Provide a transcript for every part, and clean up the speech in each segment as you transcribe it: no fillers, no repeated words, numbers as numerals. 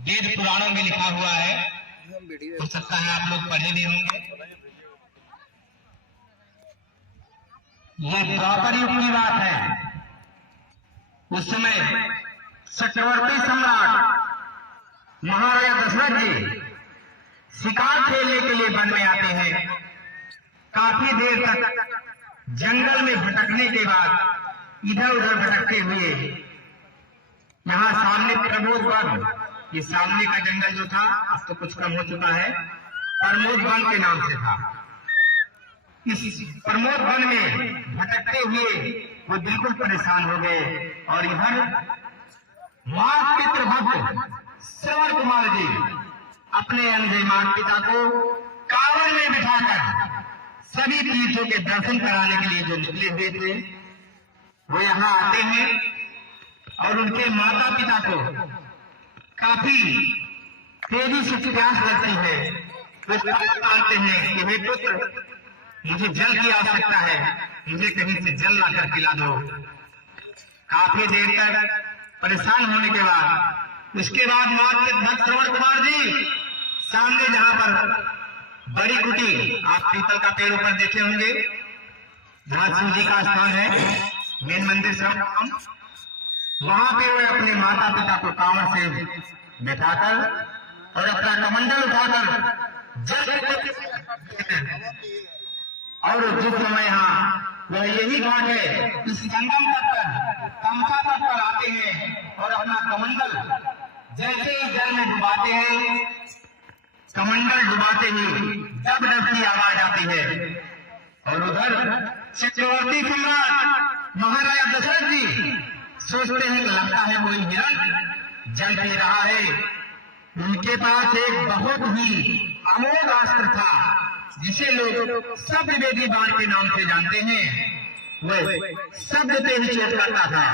वेद पुराणों में लिखा हुआ है, हो सकता है आप लोग पढ़े भी होंगे। ये द्वापर युग की बात है। उस समय चक्रवर्ती सम्राट महाराजा दशरथ जी शिकार खेलने के लिए वन में आते हैं। काफी देर तक जंगल में भटकने के बाद इधर उधर भटकते हुए यहाँ सामने प्रमोद वन, ये सामने का जंगल जो था अब तो कुछ कम हो चुका है, प्रमोद वन के नाम से था। इस प्रमोद वन में भटकते हुए वो बिल्कुल परेशान हो गए और इधर माता पितृ भक्त श्रवण कुमार जी अपने अंधे माता पिता को कांवड़ में बिठाकर सभी तीर्थों के दर्शन कराने के लिए जो निकले हुए थे वो यहाँ आते हैं और उनके माता पिता को काफी तेजी से प्यास लगती है। वो मानते हैं कि हे पुत्र, मुझे जल की आवश्यकता है, मुझे कहीं से जल लाकर पिला दो। काफी देर तक परेशान होने के बाद उसके बाद भक्त श्रवण कुमार जी सामने जहां पर बड़ी कुटी, आप पीपल का पेड़ ऊपर देखे होंगे, जहां शिव जी का स्थान है, मेन मंदिर श्रवण, वहां पे वे अपने माता पिता को कांवड़ से बैठाकर और अपना कमंडल उठाकर जल और जिस समय यहाँ वह यही घाट है, इस संगम तट पर तमसा तट पर आते हैं और अपना कमंडल जैसे ही जल में डुबाते हैं, कमंडल डुबाते ही डब डब की आवाज आती है और उधर चक्रवर्ती सम्राट महाराजा दशरथ जी सोचते हैं कि लगता है कोई हिरण जल पी रहा है। उनके पास एक बहुत ही अमोघ अस्त्र था जिसे लोग शब्द वेदी बाण के नाम से जानते हैं। वह शब्द पे ही चोट करता था।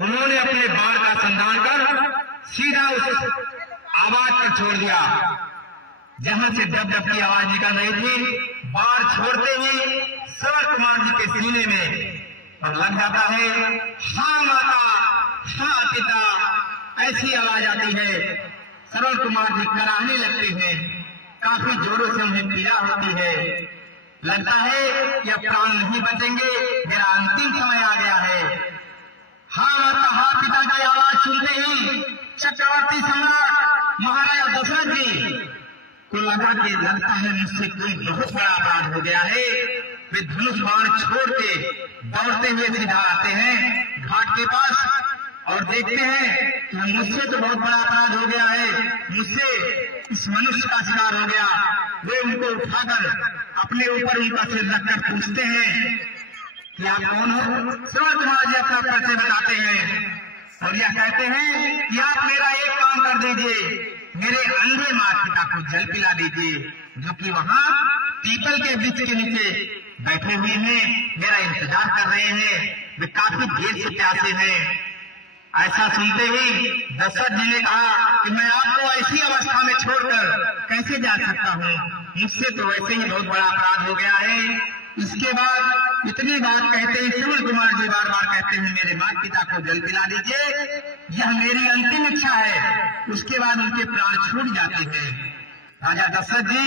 उन्होंने अपने बाण का संधान कर सीधा उस आवाज पर छोड़ दिया जहां से डब डब की आवाज निकल रही थी। बाण छोड़ते ही श्रवण कुमार जी के सीने में और लग जाता है, हाँ माता, हाँ पिता, ऐसी आवाज आती है। श्रवण कुमार जी कराहने लगते हैं, काफी जोरों से उन्हें पीड़ा होती है। लगता है कि अब प्राण नहीं बचेंगे, मेरा अंतिम समय आ गया है। हाँ माता, हाँ पिता की आवाज सुनते ही चक्रवर्ती सम्राट महाराजा दशरथ जी को लगा कि लगता है मुझसे कोई बहुत बड़ा अपराध हो गया है। वे धनुष बाण छोड़ के दौड़ते हुए सीधा आते हैं घाट के पास और देखते हैं कि मुझसे तो बहुत बड़ा अपराध हो गया है, मुझसे इस मनुष्य का शिकार हो गया। वे उनको उठाकर अपने ऊपर उनका सिर रखकर पूछते हैं कि आप कौन हो। श्रवण कुमार जी अपना परिचय बताते हैं और यह कहते हैं कि आप मेरा एक काम कर दीजिए, मेरे अंधे माता पिता को जल पिला दीजिए, जो कि वहाँ पीपल के वृक्ष के नीचे बैठे हुए हैं, मेरा इंतजार कर रहे हैं, वे काफी देर से प्यासे हैं। ऐसा सुनते ही दशरथ जी ने कहा कि मैं आपको ऐसी अवस्था में छोड़कर कैसे जा सकता हूँ, मुझसे तो वैसे ही बहुत बड़ा अपराध हो गया है। इसके बाद इतनी बात कहते ही श्रवण कुमार जी बार बार कहते हैं, मेरे माता पिता को जल पिला दीजिए, यह मेरी अंतिम इच्छा है। उसके बाद उनके प्राण छूट जाते हैं। राजा दशरथ जी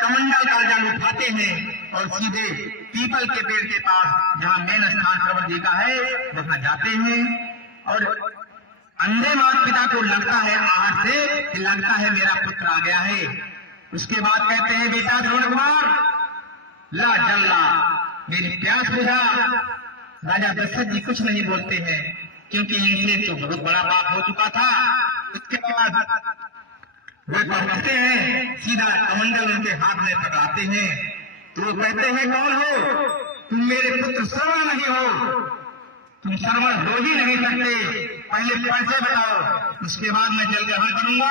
कमंडल का जल उठाते हैं और सीधे पीपल के पेड़ के पास जहाँ मेन स्थान श्रवण जी का है वहां जाते हैं और अंधे माता पिता को लगता है आहट से कि लगता है मेरा पुत्र आ गया है। उसके बाद कहते हैं, बेटा श्रवण कुमार, ला जल ला, मेरी प्यास बुझा। राजा दशरथ जी कुछ नहीं बोलते हैं क्योंकि इनसे तो बहुत बड़ा पाप हो चुका था। उसके बाद वे पहुंचते हैं, सीधा कमंडल उनके हाथ में पकड़ाते हैं तो वो कहते हैं, कौन हो तुम? मेरे पुत्र श्रवण नहीं हो, तुम श्रवण हो ही नहीं सकते, पहले परिचय बताओ, उसके बाद मैं जल ग्रहण करूंगा।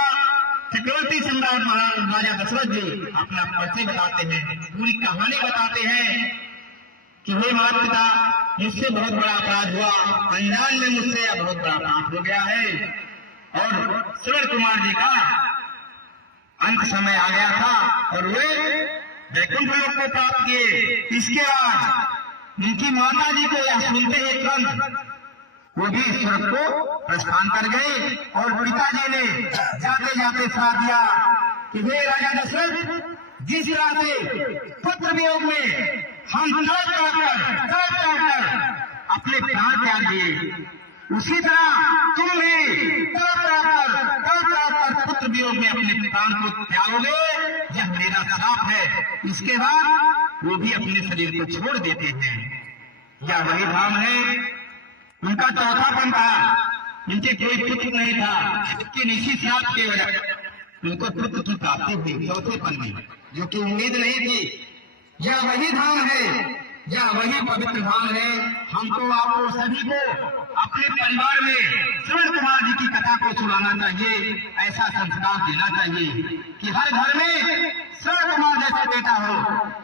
चक्रवर्ती सम्राट महाराजा दशरथ जी अपना परिचय बताते हैं, पूरी कहानी बताते हैं कि हे माता पिता, मुझसे बहुत बड़ा अपराध हुआ, अनजान में मुझसे यह बहुत बड़ा पाप हो गया है और श्रवण कुमार जी का अंत समय आ गया था और वे वैकुंठ लोक को प्राप्त किए। इसके बाद उनकी माता जी को यह सुनते ही तुरंत वो भी स्वर्ग को प्रस्थान कर गए। और पिताजी ने जाते जाते सलाह दिया कि हे राजा दशरथ, जिस तरह से पुत्र वियोग में हम तड़प कर अपने प्राण त्याग दिए, उसी तरह तुम भी तड़प कर पुत्र वियोग में अपने प्राण को त्यागोगे, यह मेरा श्राप है। इसके बाद वो भी अपने शरीर को छोड़ देते हैं। यह वही धाम है, उनका चौथापन था, उनके कोई पुत्र नहीं था, लेकिन इसी श्राप की वजह उनको पुत्र की प्राप्ति हुई चौथेपन में, जो कि उम्मीद नहीं थी। यह वही धाम है, यह वही पवित्र धाम है। हमको आपको सभी को अपने परिवार में श्रवण कुमार जी की कथा को सुनाना चाहिए। ऐसा संस्कार देना चाहिए कि हर घर में श्रवण कुमार जैसा बेटा हो,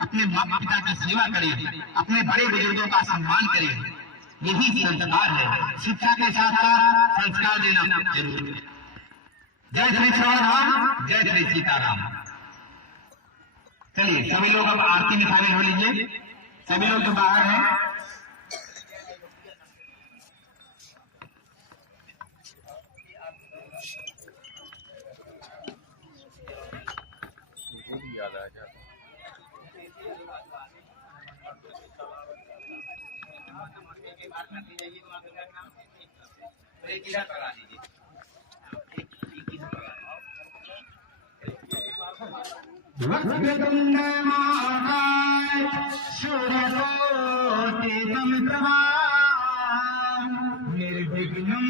अपने माता पिता की सेवा करे, अपने बड़े बुजुर्गों का सम्मान करे। यही संस्कार है। शिक्षा के साथ साथ संस्कार देना जरूरी है। जय श्री श्रवण धाम, जय श्री सीताराम। चलिए सभी लोग अब आरती में शामिल हो लीजिए। सभी लोग जो बाहर हैं, वक्रतुंड महाकाय सूर्यकोटि समप्रभा निर्विघ्नं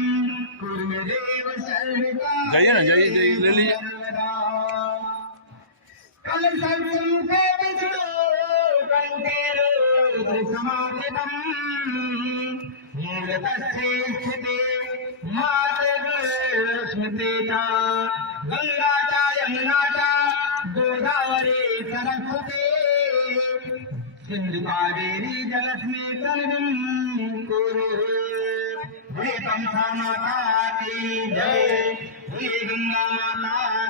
कुरु मे देव सर्वदा। जाइए ना, जाइए ले लीजिए। कल सर्वसंखे विष्णु कंठे रुद्रसमाहितं नीलकस्थे स्थिते मातर्गस्मृते च गंगा च यमुना च गोदावरी सरस्वती सिंधु कावेरी जलस्मिन् सन्निधिं कुरु। हे तमसा माता की जय, हे गंगा माता